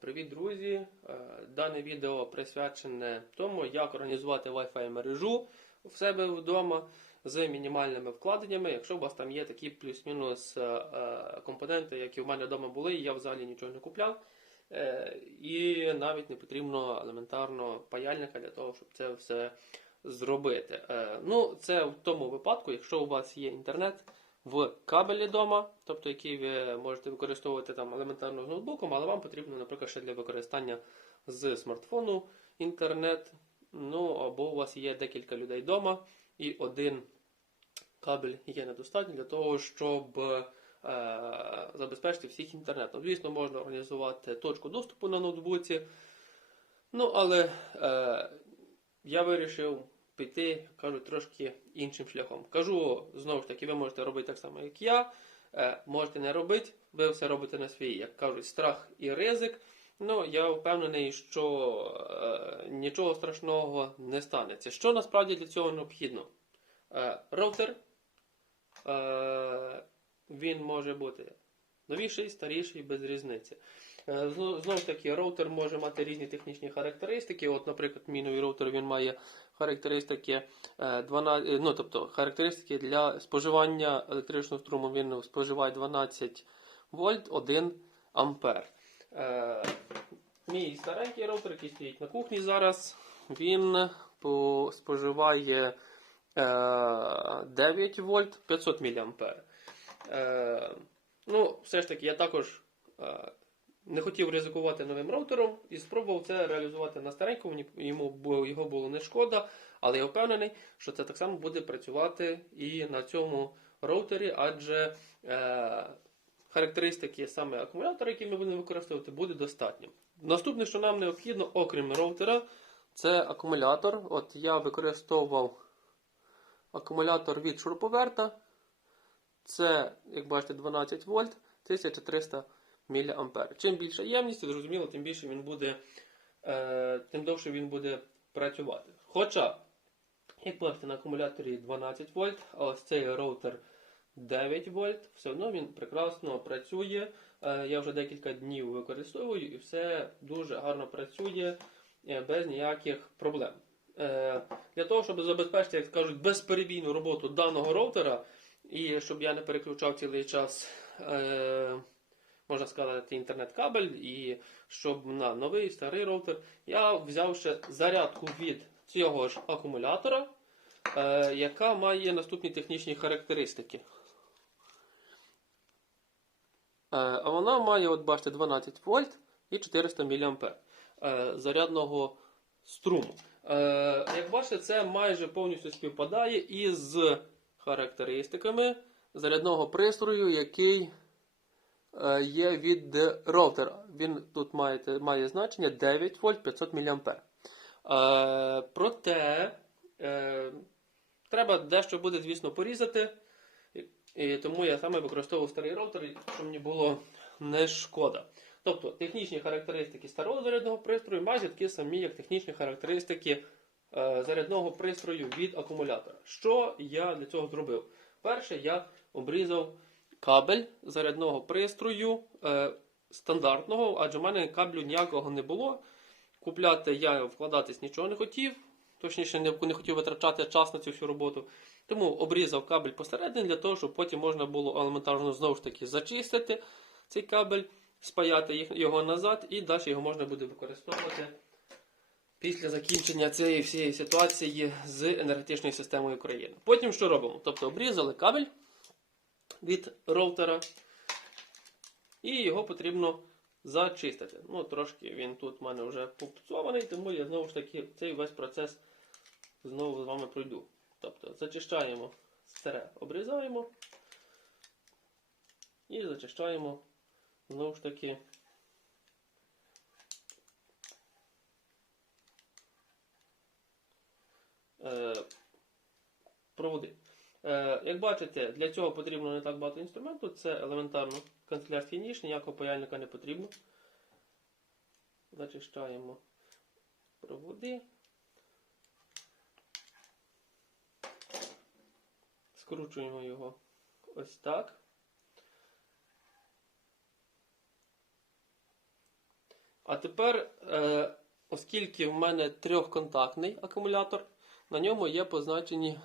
Привіт, друзі! Е, Дане відео присвячене тому, як організувати Wi-Fi мережу в себе вдома з мінімальними вкладеннями, якщо у вас там є такі плюс-мінус е, е, компоненти, які в мене вдома були, я взагалі нічого не купляв. І навіть не потрібно елементарно паяльника для того, щоб це все зробити. Ну, це в тому випадку, якщо у вас є інтернет в кабелі вдома, тобто який ви можете використовувати там елементарно з ноутбуком, але вам потрібно, наприклад, ще для використання з смартфону інтернет. Ну або у вас є декілька людей вдома, і один кабель є недостатньо для того, щоб е, забезпечити всіх інтернетом. Звісно, можна організувати точку доступу на ноутбуці. Ну, але е, я вирішив піти, як кажуть, трошки іншим шляхом. Кажу, знову ж таки, ви можете робити так само, як я. Е, можете не робити, ви все робите на свій, як кажуть, страх і ризик. Ну, я впевнений, що е, нічого страшного не станеться. Що насправді для цього необхідно? Е, роутер. Е, він може бути новіший, старіший, без різниці. Е, Знову ж таки, роутер може мати різні технічні характеристики. От, наприклад, мій новий роутер він має характеристики е, 12, е, ну, тобто характеристики для споживання електричного струму. Він споживає 12 вольт 1 ампер. Е, Мій старенький роутер, який стоїть на кухні зараз, він споживає е, 9 вольт 500 мА. Е, ну, все ж таки, я також е, не хотів ризикувати новим роутером і спробував це реалізувати на старенькому. Йому його було не шкода, але я впевнений, що це так само буде працювати і на цьому роутері, адже е, характеристики саме акумулятора, який ми будемо використовувати, буде достатньо. Наступне, що нам необхідно, окрім роутера, це акумулятор. От я використовував акумулятор від шуруповерта. Це, як бачите, 12 вольт, 1300 мА. Чим більша ємність, зрозуміло, тим більше він буде, е, тим довше він буде працювати. Хоча, як бачите, на акумуляторі 12 вольт, а ось цей роутер 9 вольт, все одно він прекрасно працює. Е, я вже декілька днів використовую і все дуже гарно працює е, без ніяких проблем. Е, для того, щоб забезпечити, як кажуть, безперебійну роботу даного роутера, і щоб я не переключав цілий час, е, можна сказати, інтернет-кабель, і щоб на новий старий роутер я взяв ще зарядку від цього ж акумулятора, е, яка має наступні технічні характеристики. Е, А вона має, от бачите, 12 вольт і 400 мА е, зарядного струму. Е, Як бачите, це майже повністю співпадає із характеристиками зарядного пристрою, який є від роутера. Він тут має, має значення 9 вольт 500 мА. Е, Проте е, треба дещо буде, звісно, порізати. І, тому я саме використовував старий роутер, щоб мені було не шкода. Тобто технічні характеристики старого зарядного пристрою майже такі самі, як технічні характеристики е, зарядного пристрою від акумулятора. Що я для цього зробив? Перше, я обрізав кабель зарядного пристрою е, стандартного, адже в мене каблю ніякого не було. Купляти я вкладатись нічого не хотів, точніше не, не хотів витрачати час на цю всю роботу. Тому обрізав кабель посередині для того, щоб потім можна було елементарно знову ж таки зачистити цей кабель, спаяти його назад, і далі його можна буде використовувати після закінчення цієї всієї ситуації з енергетичною системою України. Потім що робимо? Тобто обрізали кабель від роутера, і його потрібно зачистити. Ну, трошки він тут в мене вже попсований, тому я знову ж таки цей весь процес знову з вами пройду. Тобто зачищаємо старе, обрізаємо і зачищаємо знову ж таки. е, Проводи. Е, Як бачите, для цього потрібно не так багато інструменту. Це елементарно канцелярський ніж, ніякого паяльника не потрібно. Зачищаємо проводи. Скручуємо його ось так. А тепер, е, оскільки в мене трьохконтактний акумулятор, на ньому є позначені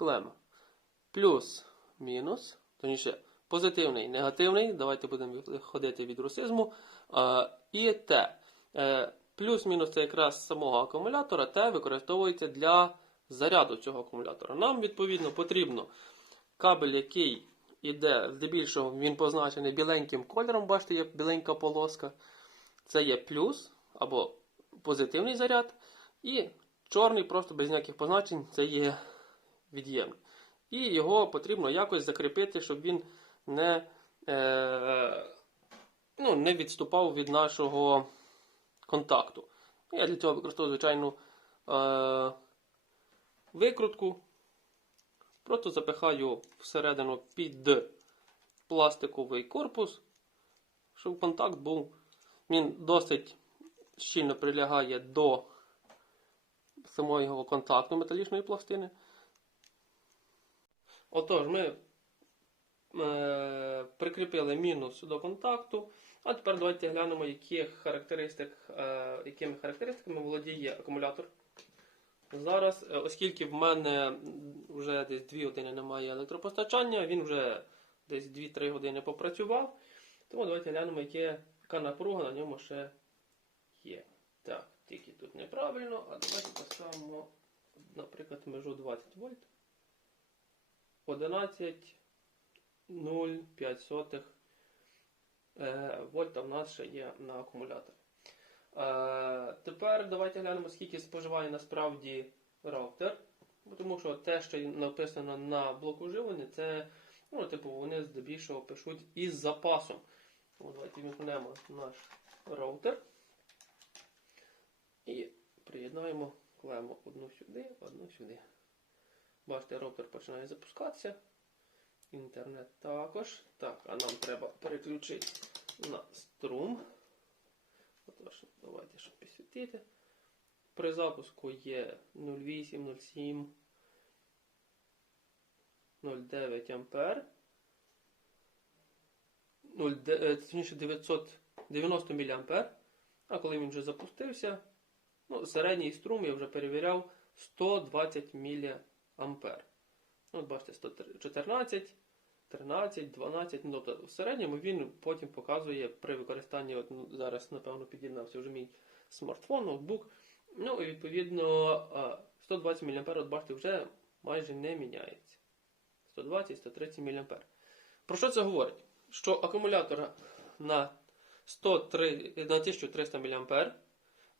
клеми. Плюс, мінус, точніше, позитивний, негативний. Давайте будемо ходити від русизму. Е, і Т. Е, Плюс-мінус це якраз самого акумулятора, Т використовується для заряду цього акумулятора. Нам, відповідно, потрібно кабель, який іде, здебільшого, він позначений біленьким кольором, бачите, є біленька полоска. Це є плюс або позитивний заряд. І чорний, просто без ніяких позначень, це є від'ємний. І його потрібно якось закріпити, щоб він не, е, ну, не відступав від нашого контакту. Я для цього використовую звичайну е, викрутку. Просто запихаю всередину під пластиковий корпус, щоб контакт був. Він досить щільно прилягає до самої його контакту металічної пластини. Отож, ми е, прикріпили мінус до контакту. А тепер давайте глянемо, яких характеристик, е, якими характеристиками володіє акумулятор. Зараз, е, оскільки в мене вже десь 2 години немає електропостачання, він вже десь 2-3 години попрацював. Тому давайте глянемо, яка напруга на ньому ще є. Так, тільки тут неправильно, а давайте поставимо, наприклад, межу 20 вольт. 11,05 е, вольта в нас ще є на акумуляторі. Е, Тепер давайте глянемо, скільки споживає насправді раутер. Тому що те, що написано на блоку живлення, це ну, типу, вони здебільшого пишуть із запасом. Тому давайте вімкнемо наш раутер і приєднаємо клему одну сюди, одну сюди. Бачите, роутер починає запускатися. Інтернет також. Так, а нам треба переключити на струм. Отож, давайте, щоб підсвітити. При запуску є 0,8, 0,7, 0,9 ампер. 0,9, е, 990 мА. А коли він вже запустився, ну, середній струм я вже перевіряв 120 мА. От бачите, 114, 13, 12. Ну, тобто в середньому він потім показує при використанні, от, ну, зараз, напевно, під'єднався вже мій смартфон, ноутбук. Ну і відповідно 120 мА, от бачите, вже майже не міняється. 120-130 мА. Про що це говорить? Що акумулятора на 103, на 1300 мА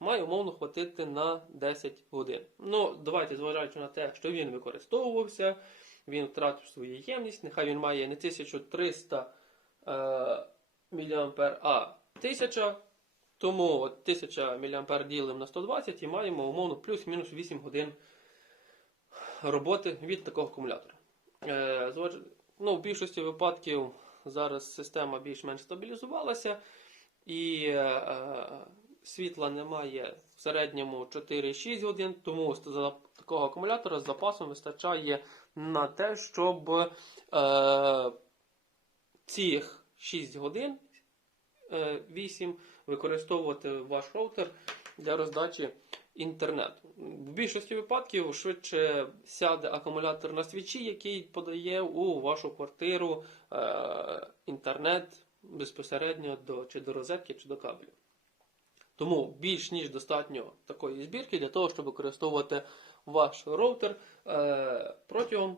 має умовно хватити на 10 годин. Ну, давайте, зважаючи на те, що він використовувався, він втратив свою ємність, нехай він має не 1300 е, мА, а 1000. Тому от 1000 мА ділимо на 120 і маємо умовно плюс-мінус 8 годин роботи від такого акумулятора. Е, ну, в більшості випадків зараз система більш-менш стабілізувалася і е, е, світла немає в середньому 4-6 годин, тому такого акумулятора з запасом вистачає на те, щоб е, цих 6 годин е, 8 використовувати ваш роутер для роздачі інтернету. В більшості випадків швидше сяде акумулятор на свічі, який подає у вашу квартиру е, інтернет безпосередньо до, чи до розетки, чи до кабелю. Тому більш ніж достатньо такої збірки для того, щоб використовувати ваш роутер е, протягом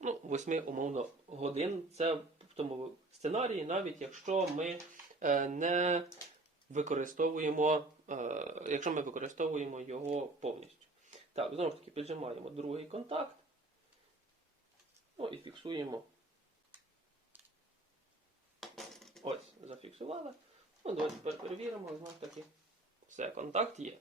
ну, 8 умовно годин. Це в тому сценарії, навіть якщо ми е, не використовуємо, е, якщо ми використовуємо його повністю. Так, знову ж таки, піджимаємо другий контакт. Ну і фіксуємо. Ось, зафіксували. Ну, давайте тепер перевіримо, знову таки, все, контакт є.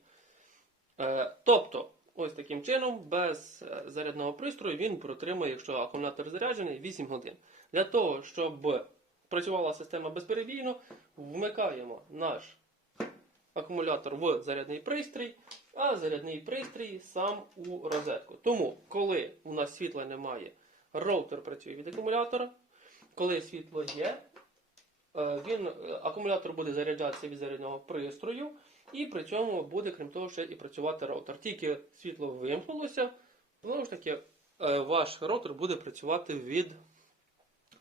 Е, тобто, ось таким чином, без е, зарядного пристрою він протримує, якщо акумулятор заряджений, 8 годин. Для того, щоб працювала система безперебійно, вмикаємо наш акумулятор в зарядний пристрій, а зарядний пристрій сам у розетку. Тому, коли у нас світла немає, роутер працює від акумулятора. Коли світло є, Він, е, акумулятор буде заряджатися від зарядного пристрою, і при цьому буде, крім того, ще і працювати роутер. Тільки світло вимкнулося, знову ж таки, е, ваш роутер буде працювати від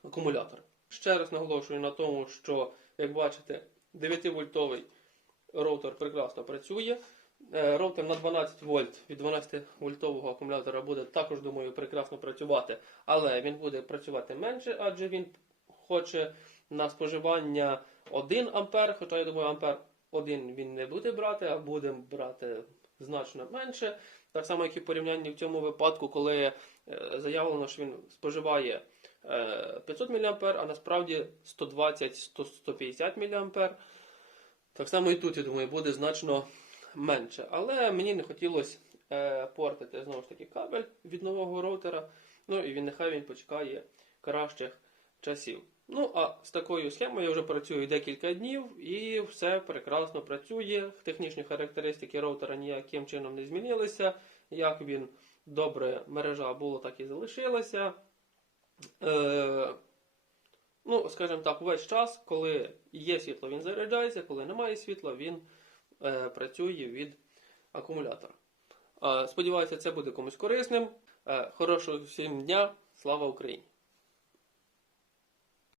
акумулятора. Ще раз наголошую на тому, що, як бачите, 9-вольтовий роутер прекрасно працює. Е, Роутер на 12 вольт від 12 вольтового акумулятора буде також, думаю, прекрасно працювати, але він буде працювати менше, адже він хоче на споживання 1 ампер, хоча я думаю, ампер 1 він не буде брати, а буде брати значно менше. Так само, як і в порівнянні в цьому випадку, коли е, заявлено, що він споживає е, 500 мА, а насправді 120-150 мА. Так само і тут, я думаю, буде значно менше. Але мені не хотілося е, портити знову ж таки кабель від нового роутера. Ну і він нехай він почекає кращих часів. Ну, а з такою схемою я вже працюю декілька днів і все прекрасно працює. Технічні характеристики роутера ніяким чином не змінилися. Як він добре мережа було, так і залишилася. Е, ну, скажімо так, весь час, коли є світло, він заряджається, коли немає світла, він е, працює від акумулятора. Е, сподіваюся, це буде комусь корисним. Е, хорошого всім дня. Слава Україні!